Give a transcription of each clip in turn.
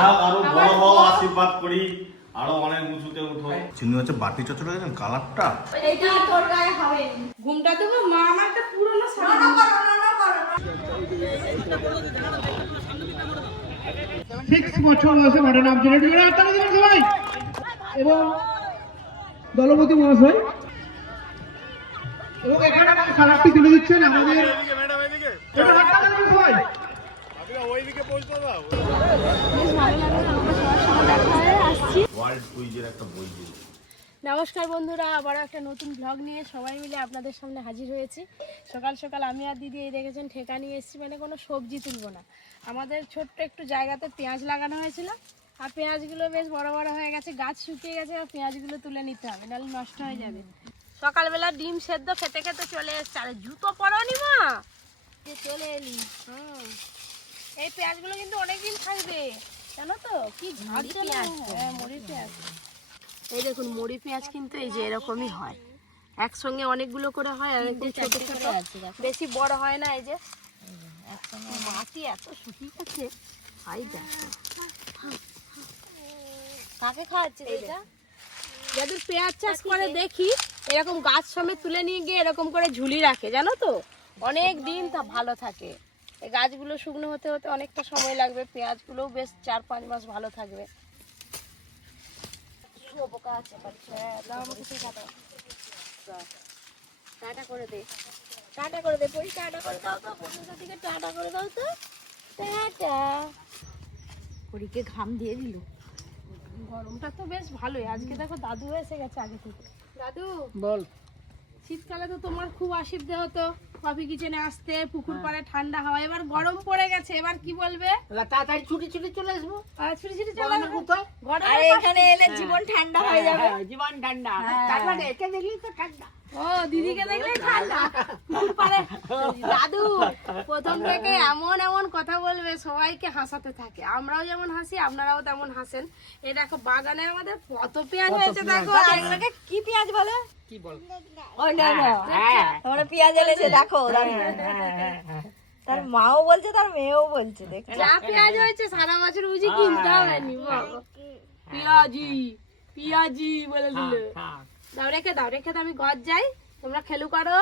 যাও আরো বড় হও, আশীর্বাদ করি, আরো অনেক উঁচুতে উঠো। চিনি হচ্ছে বাটি চচ্চড়া দেখেন কালারটা। এইটা তোর গায়ে হবে। ঘুমটা তো মা আমার একটা পুরনো শাড়ি। না করো। 6 বছর বয়সে মাঠে নামছেন সবাই এবং দলপতি মহাশয় এবং এখানে খারাপটি তুলে দিচ্ছেন আমাদের সবাই। নমস্কার বন্ধুরা, আবারও একটা নতুন ব্লগ নিয়ে সবাই মিলে আপনাদের সামনে হাজির হয়েছি। সকাল সকাল আমি আর দিদি এই দেখেছেন ঠেকা নিয়ে এসেছি, মানে কোনো সবজি তুলবো না। আমাদের ছোট্ট একটু জায়গাতে পেঁয়াজ লাগানো হয়েছিল, আর পেঁয়াজগুলো বেশ বড় বড় হয়ে গেছে, গাছ শুকিয়ে গেছে, আর পেঁয়াজগুলো তুলে নিতে হবে, নাহলে নষ্ট হয়ে যাবে। সকালবেলা ডিম সেদ্ধ খেতে খেতে চলে এসছে। আরে জুতো পরনি মা, চলে এলি। এই পেঁয়াজগুলো কিন্তু অনেকদিন থাকবে, জানো তো? কি ঝাড় পেঁয়াজ, হ্যাঁ মুড়ি পেঁয়াজ। এই দেখুন মুড়ি পেঁয়াজ কিন্তু এই যে এরকমই হয়, একসঙ্গে অনেকগুলো করে হয়, আর একটু ছোট ছোট, বেশি বড় হয় না। এই যে মাটি এত শুকিয়ে গেছে, হাই দেখো কাকে খাওয়াচ্ছে এটা। যাদের পেঁয়াজ চাষ করে দেখি এরকম গাছ সমেত তুলে নিয়ে গিয়ে এরকম করে ঝুলি রাখে, জানো তো? অনেক দিন তা ভালো থাকে। এই গাছগুলো শুকনো হতে হতে অনেকটা সময় লাগবে, পেঁয়াজগুলোও বেশ 4-5 মাস ভালো থাকবে। পোকা আছে, টাটা করে দে, টাটা করে দে, পরি টাটা করে দাও তো, বন্ধুদের দিকে টাটা করে দাও তো, টাটা। পরীকে ঘাম দিয়ে দিল। গরমটা তো বেশ ভালোই আজকে। দেখো দাদু এসে গেছে আগে থেকে। দাদু বল, শীতকালে তো তোমার খুব অসুবিধা হতো কফি কিচেনে আসতে, পুকুর পাড়ে ঠান্ডা হাওয়া। এবার গরম পড়ে গেছে, এবার কি বলবে? তাড়াতাড়ি ছুটি চলে আসবো। ছুটি চলে আসবো কোথায়? আর এখানে এলে জীবন ঠান্ডা হয়ে যাবে। জীবন ঠান্ডা, তারপরে একে দেখলি তো ঠান্ডা। ও দিদিকে দেখলে ঠান্ডা। দাদু প্রথম থেকে এমন এমন কথা বলবে, সবাইকে হাসাতে থাকে। আমরাও যেমন হাসি, আপনারাও তেমন হাসেন। এই দেখো বাগানে আমাদের কত পেঁয়াজ হয়েছে, দেখো। আর এগুলোকে কি পেঁয়াজ বলে? কি বল? ওই না তোমরা পেঁয়াজ এনেছে, দেখো। তার মাও বলছে, তার মেয়েও বলছে, দেখো যা পেঁয়াজ হয়েছে সারা বছর বুঝি কিনতে হবে নি। পেঁয়াজি বলে দিলে। দাও রেখে দাও, রেখে দাও, আমি ঘর যাই, তোমরা খেলু করো।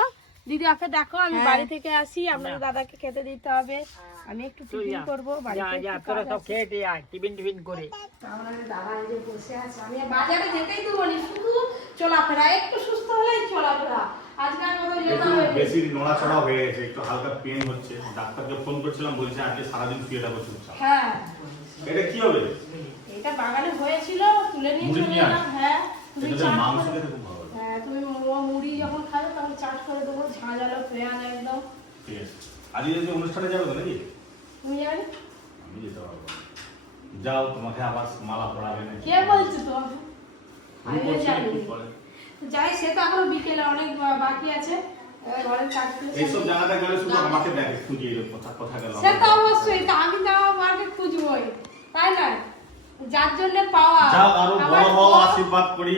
দিদি ওকে দেখো, আমি বাড়ি থেকে আসি, আপনাদের দাদাকে খেতে দিতে হবে। আমি একটু টিফিন করবো টিফিন করে। আমাদের দাদা এই যে বসে আছে, আমি বাজারে যেতেই তো বলি, শুধু চলাফেরা, একটু সুস্থ হলেই চলাফেরা। আজকে আর কোথাও যেতে হবে না। বেশি নড়াচড়া হয়ে গেছে, একটু হালকা পেইন হচ্ছে। ডাক্তারকে ফোন করেছিলাম, বলছে আজকে সারাদিন শুয়ে থাকো চুপচাপ। হ্যাঁ এটা কি হবে? এটা বাগানে হয়েছিল, তুলে নিয়ে মুড়ি চলে নিয়ে এলাম। হ্যাঁ তুমি এটা চাট মাংস করে- খেতে খুব ভালো লাগে। হ্যাঁ তুমি মুড়ি যখন খাবে তখন চাট করে দেবো, ঝাঁঝালো পেঁয়াজ একদম। ঠিক আছে, আজকে যদি অনুষ্ঠানে যাবে তো নাকি? তুমি যাবে? আমি যেতে পারবো না। যাও, তোমাকে আবার মালা পরাবে না। কে বলছো তো? আমি বলছি না, কি বলে? যাই, সে তো এখনো বিকেলে অনেক বাকি আছে, ঘরের কাজ করে। এইসব জায়গাটা গেলে শুধু আমাকে দেখে, খুঁজিয়ে কথা গেল। সে তো অবশ্যই, তা আমি তো আমার মাকে খুঁজবই, তাই না? যার জন্য পাওয়া। যাও আরো আমার বড় হও, তো- আশীর্বাদ করি,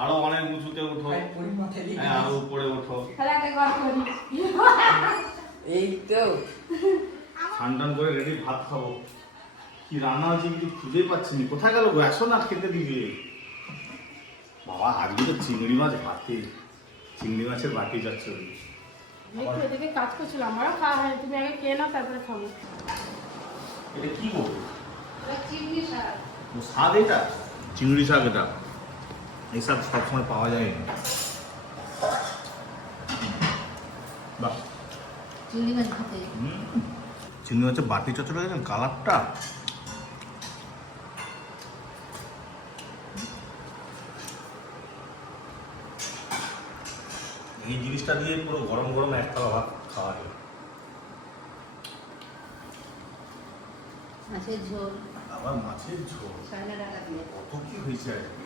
আরো অনেক উঁচুতে উঠো। হ্যাঁ, আরো উপরে ওঠো। খেলাতে ঘর করি। এই তো ঠান্ডান করে রেডি ভাত খাবো। কি রান্না হয়েছে কিছু খুঁজেই পাচ্ছি না। কোথায় গেল গো? আসো না, খেতে দিবে। বাবা আজকে তো চিংড়ি মাছ বাকি, চিংড়ি মাছের বাকি যাচ্ছে। আমি খেয়ে দেখে কাজ করছিলাম, আমারও খাওয়া হয়। তুমি আগে খেয়ে নাও, তারপরে খাবো। এটা কি গো? এটা চিংড়ি শাক। ও শাক এটা? চিংড়ি শাক এটা? এই শাক সবসময় পাওয়া যায় না। বাহ, চিংড়ি মাছ খেতে। চিংড়ি মাছের বাটি চচ্চড়া দেখেন কালারটা। এই জিনিসটা দিয়ে পুরো গরম গরম এক থালা ভাত খাওয়া যায়। মাছের ঝোল, আবার মাছের ঝোল, সয়না ডাটা দিয়ে। কত কি হয়েছে আজকে।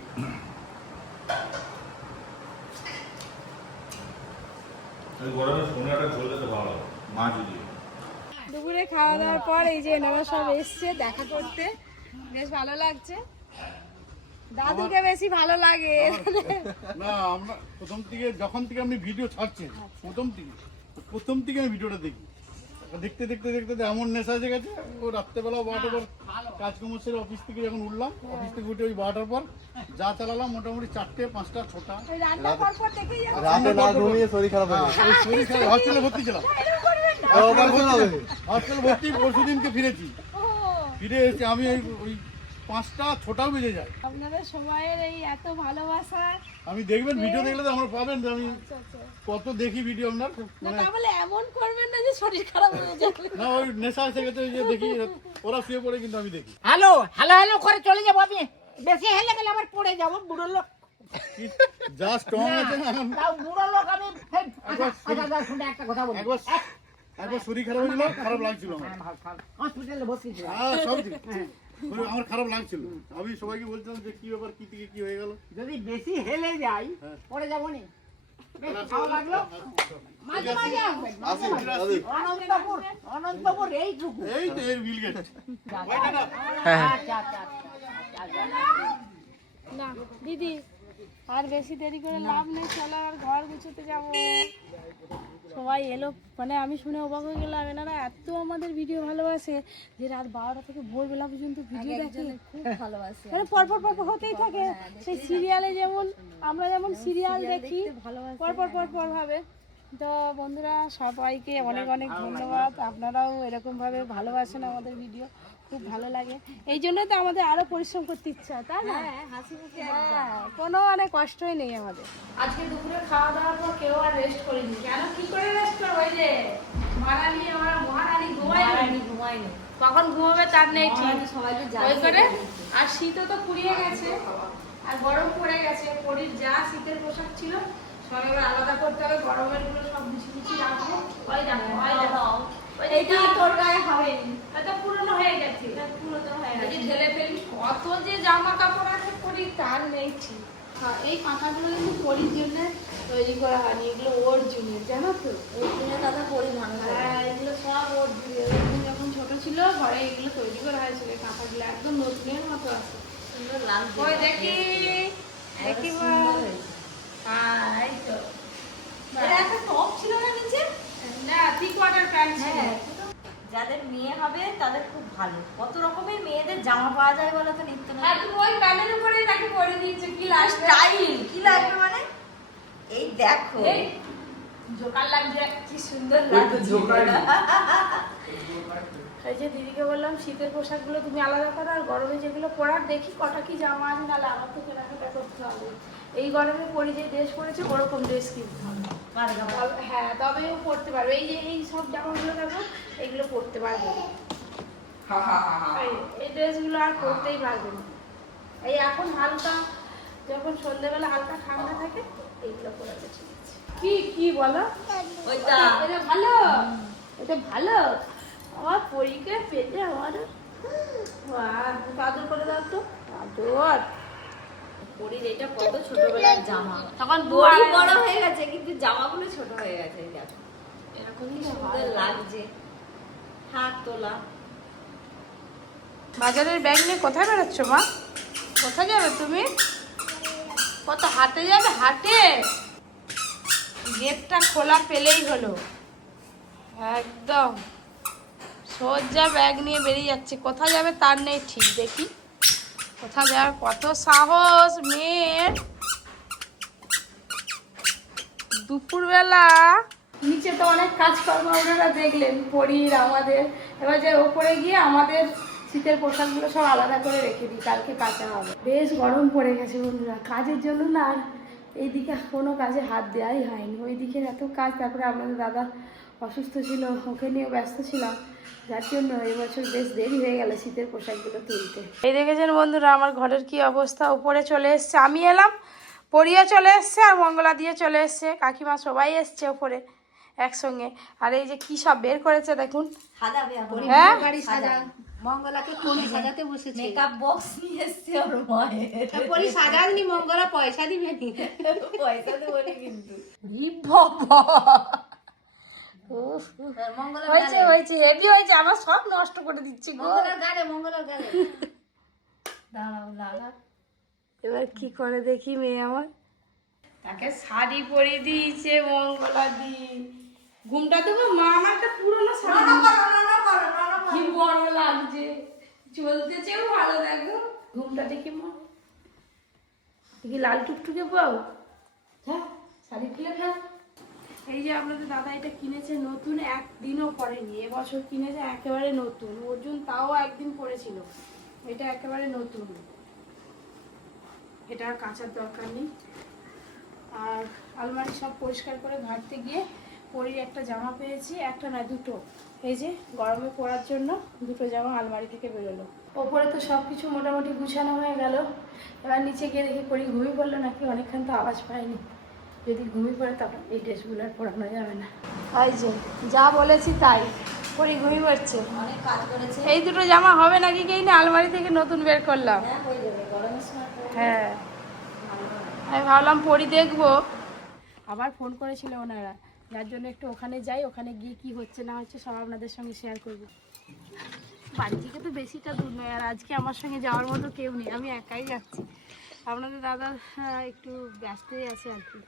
এই গরমে সোনাটা ঝোল খেতে ভালো লাগে, মাছ দিয়ে। দুপুরে খাওয়া দাওয়ার পর এই যে এনারা সব এসছে দেখা করতে, বেশ ভালো লাগছে। দাদুকে বেশি ভালো লাগে। না আমরা যখন থেকে আমি ভিডিও ছাড়ছি, প্রথম থেকে আমি ভিডিওটা দেখি। দেখতে দেখতে দেখতে দেখতে এমন নেশা এসে গেছে, ও রাত্রেবেলা 12টার পর কাজকর্ম সেরে অফিস থেকে যখন উঠলাম, অফিস থেকে উঠে ওই 12টার পর যা চালালাম মোটামুটি 4টে 5টা 6টা ওই রান্না পর পর দেখেই যাবো। রাতে না ঘুমিয়ে শরীর খারাপ হয়ে গেছে। শরীর খারাপ, হসপিটালে ভর্তি ছিলাম। হসপিটাল ভর্তি পরশু দিনকে ফিরেছি, ও, ফিরে এসে আমি ওই 5টা 6টাও বেজে যায়। আপনাদের সময়ের এই এত ভালোবাসা। আমি দেখবেন ভিডিও দেখলে তো আমরা পাবেন যে আমি আচ্ছা, আচ্ছা। কত দেখি ভিডিও আপনার, না তাহলে এমন করবেন না যে শরীর খারাপ হয়ে যাবে। না ওই নেশা এসে গেছে, ওই যে দেখি ওরা শুয়ে পড়ে কিন্তু আমি দেখি। হ্যালো হ্যালো হ্যালো করে চলে যাবো আমি, বেশি হেলে গেলে আবার পড়ে যাবো, বুড়ো লোক। যা স্ট্রং আছে না এখন। তাও বুড়ো লোক আমি। শুনে একটা কথা বলি, একবার শরীর খারাপ হয়েছিল, খারাপ লাগছিল আমার। হসপিটালে ভর্তি ছিলাম। হ্যাঁ সব ঠিক। আমার খারাপ লাগছিল, আমি সবাইকে বলছিলাম যে কি ব্যাপার, কি থেকে কি হয়ে গেল। যদি বেশি হেলে যাই পড়ে যাবো নি। বেশ ভালো লাগলো, মাঝে মাঝে আসবেন, মাঝে মাঝে। অনন্তপুর এইটুকু। এই তো এর বিল গেট। আচ্ছা আচ্ছা আচ্ছা। না দিদি, আর বেশি দেরি করে লাভ নেই, চলো আর ঘর গুছোতে যাব। সবাই এলো, মানে আমি শুনে অবাক হয়ে গেলাম, এনারা এত আমাদের ভিডিও ভালোবাসে যে রাত 12টা থেকে ভোরবেলা পর্যন্ত ভিডিও দেখে। খুব ভালোবাসি। মানে পরপর পরপর হতেই থাকে, সেই সিরিয়ালে যেমন আমরা যেমন সিরিয়াল দেখি পরপর পরপর ভাবে। তো বন্ধুরা সবাইকে অনেক অনেক ধন্যবাদ, আপনারাও এরকমভাবে ভালোবাসেন আমাদের ভিডিও, খুব ভালো লাগে। এই জন্যই তো আমাদের আরো পরিশ্রম করতে ইচ্ছা, তাই না? হাসি মুখে হ্যাঁ, কোনো মানে কষ্টই নেই আমাদের। আজকে দুপুরে খাওয়া দাওয়ার পর কেউ আর রেস্ট করিনি। কেন, কি করে রেস্ট করবো? ওই যে মহারানী, আমার মহারানী ঘুমাইনি। কখন ঘুমাবে তার নেই ঠিক। সবাইকে ওই করে, আর শীতও তো পুড়িয়ে গেছে আর গরম পড়ে গেছে। পরির যা শীতের পোশাক ছিল সব এবার আলাদা করতে হবে, গরমের গুলো সব বিছি বিছি রাখবো। ওই দেখো, ওই দেখো, এইটা তোর গায়ে হবে। এটা পুরনো হয়ে গেছে, পুরোনো হয়ে এই যে গেছে। ঢেলে ফেলি। কত যে জামা কাপড় আছে পরি তার নেই ঠিক। হ্যাঁ, এই পাখাগুলো কিন্তু পরির জন্য তৈরি করা হয়নি, এগুলো ওর জন্য, জানো তো? এই দিনে দাদা পরি মানুষ হবে। হ্যাঁ, এগুলো সব ওর জন্য। এরকম যখন ছোট ছিল ঘরে এগুলো তৈরি করা হয়েছিল, এই কাঁথাগুলো একদম নতুনের মতো আছে। সুন্দর লাগছে। ওই দেখি, দেখি বল। সুন্দর হয়েছে। হ্যাঁ, এই তো। এটা একটা টপ ছিল না নিচে? না, 3 কোয়ার্টার প্যান্ট ছিল। হ্যাঁ। যাদের মেয়ে হবে তাদের খুব ভালো। কত রকমের মেয়েদের জামা পাওয়া যায় বলো তো নিত্য হ্যাঁ, তুমি ওই প্যান্টের উপরেই নাকি পরে দিয়েছে, কি লাগবে? স্টাইল কি লাগবে মানে? এই দেখো এই জোকার লাগছে। কি সুন্দর লাগছে। এই যে দিদিকে বললাম শীতের পোশাকগুলো তুমি আলাদা করো, আর গরমে যেগুলো পরার দেখি কটা কি জামা আছে, নাহলে আমার তো কেনাকাটা করতে হবে। এই গরমে পরি যে ড্রেস পরেছে ওরকম ড্রেস কিনতে হবে। হ্যাঁ, তবেও পরতে পারবে। এই যে এই সব জামাগুলো দেখো, এগুলো পরতে পারবে না। এই ড্রেসগুলো আর পরতেই পারবে না। এই এখন হালকা, যখন সন্ধ্যেবেলা হালকা ঠান্ডা থাকে এইগুলো পরাতে ঠিক আছে। কি কি বলো? ওইটা এটা ভালো, এটা ভালো। আমার পরীকে পেটে আমার আদর করে দাও তো, আদর। পরির এটা কত ছোটবেলার জামা। তখন বড়ি বড় হয়ে গেছে কিন্তু জামাগুলো ছোট হয়ে গেছে। এই দেখো এরকমই কি সুন্দর লাগছে। হাত তোলা। বাজারের ব্যাগ নিয়ে কোথায় বেরোচ্ছ মা? কোথায় যাবে তুমি? কত হাটে যাবে? হাটে গেটটা খোলা পেলেই হলো, একদম সোজা ব্যাগ নিয়ে বেরিয়ে যাচ্ছে। কোথায় যাবে তার নেই ঠিক। দেখি কোথায় যাবে, কত সাহস মেয়ের। দুপুরবেলা নিচে তো অনেক কাজকর্ম আপনারা দেখলেন পরীর আমাদের। এবার যে ওপরে গিয়ে আমাদের শীতের পোশাকগুলো সব আলাদা করে রেখে দিই, কালকে কাচা হবে। বেশ গরম পড়ে গেছে বন্ধুরা, কাজের জন্য না আর এইদিকে কোনো কাজে হাত দেওয়াই হয়নি। ওই দিকের এত কাজ, তারপরে আপনাদের দাদা অসুস্থ ছিল, ওকে নিয়ে ব্যস্ত ছিলাম, যার জন্য এবছর বেশ দেরি হয়ে গেল শীতের পোশাকগুলো তুলতে। এই দেখেছেন বন্ধুরা আমার ঘরের কি অবস্থা। উপরে চলে এসছে, আমি এলাম, পরিয়া চলে এসছে, আর মঙ্গলা দিয়ে চলে এসছে, কাকিমা সবাই এসছে ওপরে একসঙ্গে। আর এই যে কি সব বের করেছে দেখুন। সাজাবে হ্যাঁ, মঙ্গলাকে কোণে সাজাতে বসেছে। মেকআপ বক্স নিয়ে এসছে ওর মায়ের। পরি সাজাননি, মঙ্গলা পয়সা দিবে নি। পয়সা দেবো না কিন্তু। ই বাবা, উফ, মঙ্গলার হয়েছে গালে। হয়েছে, হেভি হয়েছে, আমার সব নষ্ট করে দিচ্ছে গো। মঙ্গলার গালে, মঙ্গলার গালে। দাঁড়াও দাঁড়াও। এবার কি করে দেখি মেয়ে আমার। তাকে শাড়ি পরিয়ে দিয়েছে মঙ্গলা দি, ঘুমটা দেবো মা, আমার একটা পুরোনো শাড়ি কি বড় লাগছে, চলতেছেও ভালো। দেখো ঘুমটা দেখি মা, দেখি লাল টুকটুকে পাও। হ্যাঁ শাড়ি খুলে ফেল। এই যে আপনাদের দাদা এটা কিনেছে নতুন, একদিনও পরেনি, এবছর কিনেছে একেবারে নতুন। অর্জুন তাও একদিন পরেছিল, এটা একেবারে নতুন, এটা আর কাচার দরকার নেই। আর আলমারি সব পরিষ্কার করে ঘাটতে গিয়ে পরির একটা জামা পেয়েছি, একটা না দুটো, এই যে গরমে পরার জন্য দুটো জামা আলমারি থেকে বেরোলো। ওপরে তো সব কিছু মোটামুটি গুছানো হয়ে গেল, এবার নিচে গিয়ে দেখি পরি ঘুমিয়ে পড়লো নাকি, অনেকক্ষণ তো আওয়াজ পাইনি। যদি ঘুমিয়ে পড়ে তখন এই ড্রেসগুলো আর পরানো যাবে না। তাই যে যা বলেছি তাই, পরি ঘুমিয়ে পড়ছে। অনেক কাজ করেছে। এই দুটো জামা হবে নাকি কে না, আলমারি থেকে নতুন বের করলাম। হ্যাঁ হয়ে যাবে, গরমের সময় পরে হ্যাঁ আমি ভাবলাম পরি দেখবো, আবার ফোন করেছিল ওনারা, যার জন্য একটু ওখানে যাই, ওখানে গিয়ে কি হচ্ছে না হচ্ছে সব আপনাদের সঙ্গে শেয়ার করবো। বাড়ি থেকে তো বেশিটা দূর নয়, আর আজকে আমার সঙ্গে যাওয়ার মতো কেউ নেই, আমি একাই যাচ্ছি। আপনাদের দাদা একটু ব্যস্তই আছে আর কি।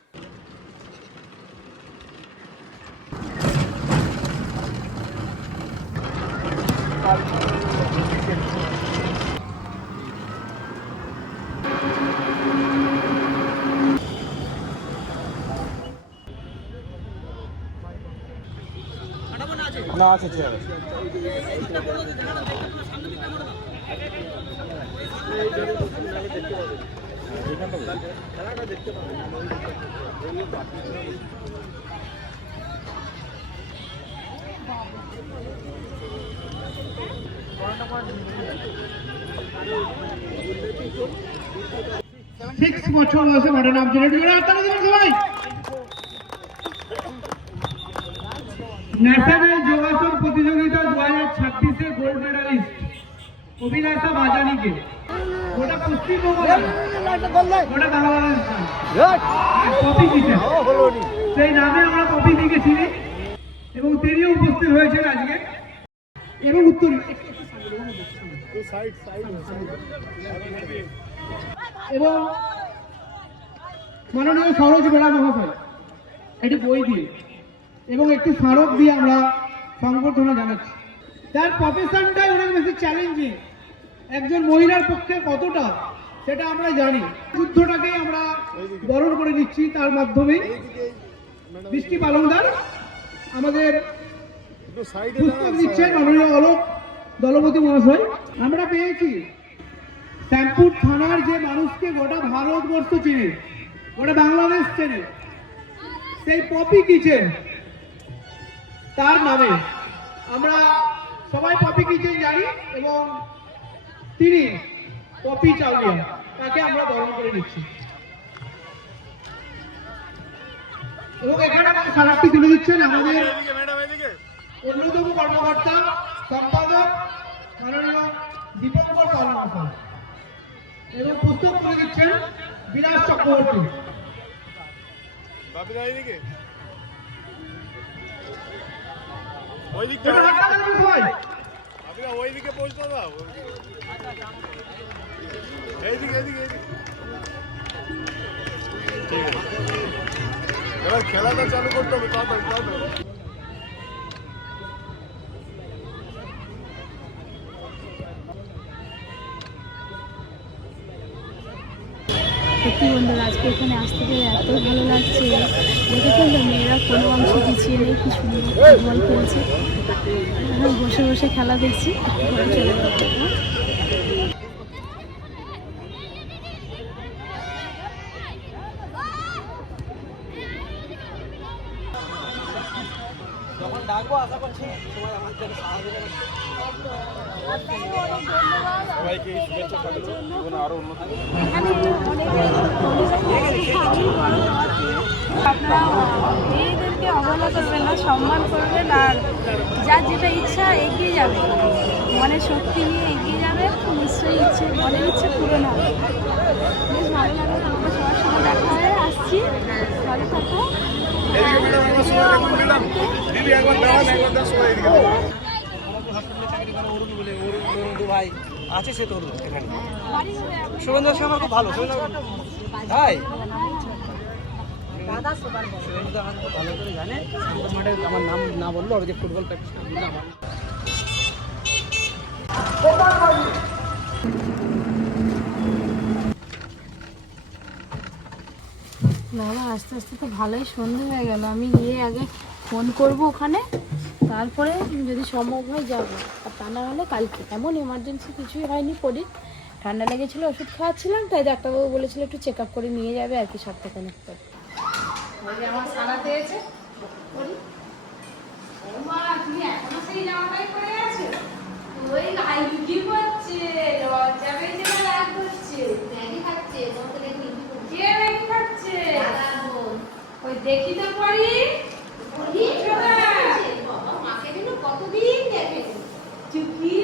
না আছে চেয়ার সিক্স বছর বয়সে ঘটনা আপডেট করে আপনারা দেবেন সবাই। ন্যাশনাল যোগাসন প্রতিযোগিতা 2026-এ গোল্ড মেডালিস্ট অভিলাষা বাজানিকে গোটা পশ্চিমবঙ্গ গোটা বাংলাদেশ কপি কিচেন সেই নামে আমরা কপি লিখেছি এবং তিনিও উপস্থিত হয়েছেন আজকে। এবং উত্তর এবং মাননীয় সরোজ বেড়া মহাশয় একটি বই দিয়ে এবং একটি স্মারক দিয়ে আমরা সংবর্ধনা জানাচ্ছি। তার প্রফেশনটাই অনেক বেশি চ্যালেঞ্জিং, একজন মহিলার পক্ষে কতটা সেটা আমরা জানি। যুদ্ধটাকেই আমরা বরণ করে নিচ্ছি তার মাধ্যমে। বৃষ্টি পালনদার আমাদের পুস্তক দিচ্ছেন মাননীয় অলোক দলপতি মহাশয়। আমরা পেয়েছি শ্যামপুর থানার যে মানুষকে গোটা ভারতবর্ষ চেনে, গোটা বাংলাদেশ চেনে, সেই পপি কিচেন তার নামে আমরা সবাই পপি কিচেন জানি এবং তিনি পপি চাউলিয়া, তাকে আমরা বরণ করে নিচ্ছি। এবং এখানে আমাদের স্মারকটি তুলে দিচ্ছেন আমাদের অন্যতম কর্মকর্তা সম্পাদক মাননীয় দীপঙ্কর পাল মহাশয় এবং পুস্তক তুলে দিচ্ছেন বিলাস চক্রবর্তী। ওইদিকে পৌঁছতে দাও, এইদিকে এইদিকে এবার খেলাটা চালু করতে হবে তাড়াতাড়ি। সত্যি বন্ধুরা আজকে এখানে আসতে পেরে এত ভালো লাগছে। দেখেছেন তো মেয়েরা কোনো অংশ পিছিয়ে নেই, কি সুন্দর ফুটবল খেলছে। বসে বসে খেলা দেখছি, ঘরে চলে যাবো। যখন ডাকবো আশা করছি সবাই আমার জন্য সাহায্য করবে। সবাইকে শুভেচ্ছা থাকলো, জীবনে আরো উন্নতি। আপনারা মেয়েদেরকে অবহেলা করবেন না, সম্মান করবেন, আর যার যেটা ইচ্ছা এগিয়ে যাবে, মনে শক্তি নিয়ে এগিয়ে যাবে, নিশ্চয়ই ইচ্ছে মনের ইচ্ছে পূরণ হবে। বেশ ভালো লাগলো, তোমাদের সবার সঙ্গে দেখা হয়ে আসছি। ভালো থাকো। ভাই আছে সে তোর এখানে সুরেন্দ্র সে আমার খুব ভালো তাই দাদা সবার বড়। সুরেন্দ্র হান্ত ভালো করে জানে শঙ্কর মাঠে আমার নাম না বললো ওর যে ফুটবল প্র্যাকটিস করলো আমার বাবা আস্তে আস্তে তো ভালোই সন্ধে হয়ে গেল, আমি গিয়ে আগে ফোন করব ওখানে, তারপরে যদি সম্ভব হয় যাবো, আর তা না হলে কালকে। এমন এমার্জেন্সি কিছুই হয়নি, পরি ঠান্ডা লেগেছিলো, ওষুধ খাওয়াচ্ছিলাম, তাই ডাক্তারবাবু বলেছিল একটু চেক আপ করে নিয়ে যাবে আর কি সপ্তাহখানেক পর। আমার সারাতে এসে পরি, ও মা তুমি এখনো সেই জামাটাই পরে আছো? ওই কি করছে, লজ্জা পেয়েছে না রাগ করছে? ম্যাগি খাচ্ছে, তোমাকে দেখি কে ম্যাগি খাচ্ছে? ওই দেখি তো পরি, বাবা মাকে দিল কতদিন দেখে চুকি।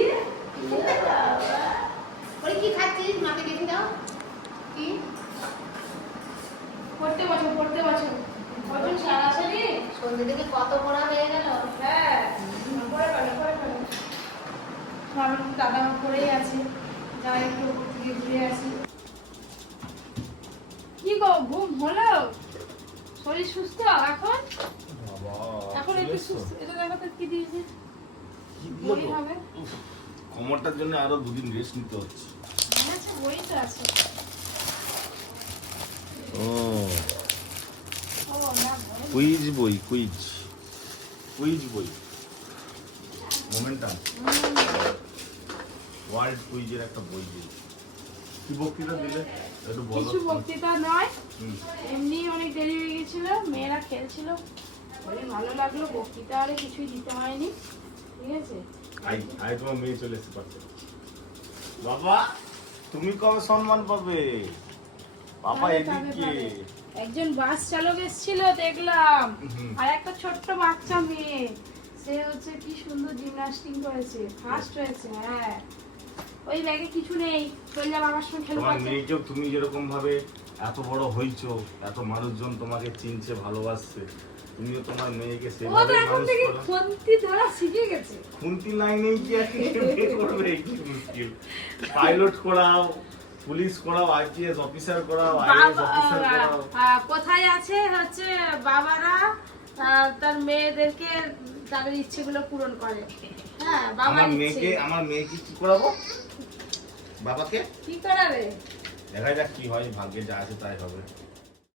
ওই কি খাচ্ছিস মাকে দেখে দাও কি পড়তে বছর বছর সারাসারি সন্ধ্যে থেকে কত পড়া হয়ে গেল। হ্যাঁ পরে আমার দাদা পড়েই আছে, যা একটু উপর থেকে ঘুরে আসি। কি গো ঘুম হলো? শরীর সুস্থ এখন? এখন একটু সুস্থ। এটা দেখো তো কি দিয়েছে, বই হবে। কোমরটার জন্য আরো 2 দিন রেস্ট নিতে হচ্ছে। আচ্ছা বই তো আছে। ও ও না কুইজ বই, কুইজ বই, মোমেন্টাম ওয়ার্ল্ড কুইজের একটা বই দিল। কি বক্তৃতা দিলে একটু বলো। কিছু বক্তৃতা নয়, হুম। এমনি অনেক দেরি হয়ে গেছিল, মেয়েরা খেলছিল, খুবই ভালো লাগলো। বক্তৃতা আরে কিছুই দিতে হয়নি, ঠিক আছে। আই তোমার মেয়ে চলে এসে পারছে। বাবা তুমি কবে সম্মান পাবে? বাবা পাবে, এদিকে। পাবে। একজন বাস চালক এসেছিল দেখলাম, হুম। আর একটা ছোট্ট বাচ্চা মেয়ে, সে হচ্ছে কি সুন্দর জিমনাস্টিক করেছে, ফার্স্ট হয়েছে। হ্যাঁ ওই ব্যাগে কিছু নেই, চলে যাবো আমার সঙ্গে খেলতে। তোমার মেয়েকেও তুমি যেরকম ভাবে এত বড় হইছো, এত মানুষজন তোমাকে চিনছে, ভালোবাসছে, তুমিও তোমার মেয়েকে ও তো সেভাবে এখন মানুষ থেকে করো। খুন্তি ধরা শিখে গেছে। খুন্তি লাইনে কি বিয়ে করবে? কি মুশকিল। পাইলট করাও, পুলিশ করাও, আইপিএস অফিসার করাও, আইএএস অফিসার করাও। কোথায় আছে হচ্ছে বাবারা তার মেয়েদেরকে তাদের ইচ্ছেগুলো পূরণ করে। হ্যাঁ বাবার ইচ্ছে আমার মেয়েকে কি করাবো? বাবাকে কি করাবে? দেখা যাক কি হয়, ভাগ্যে যা আছে তাই হবে।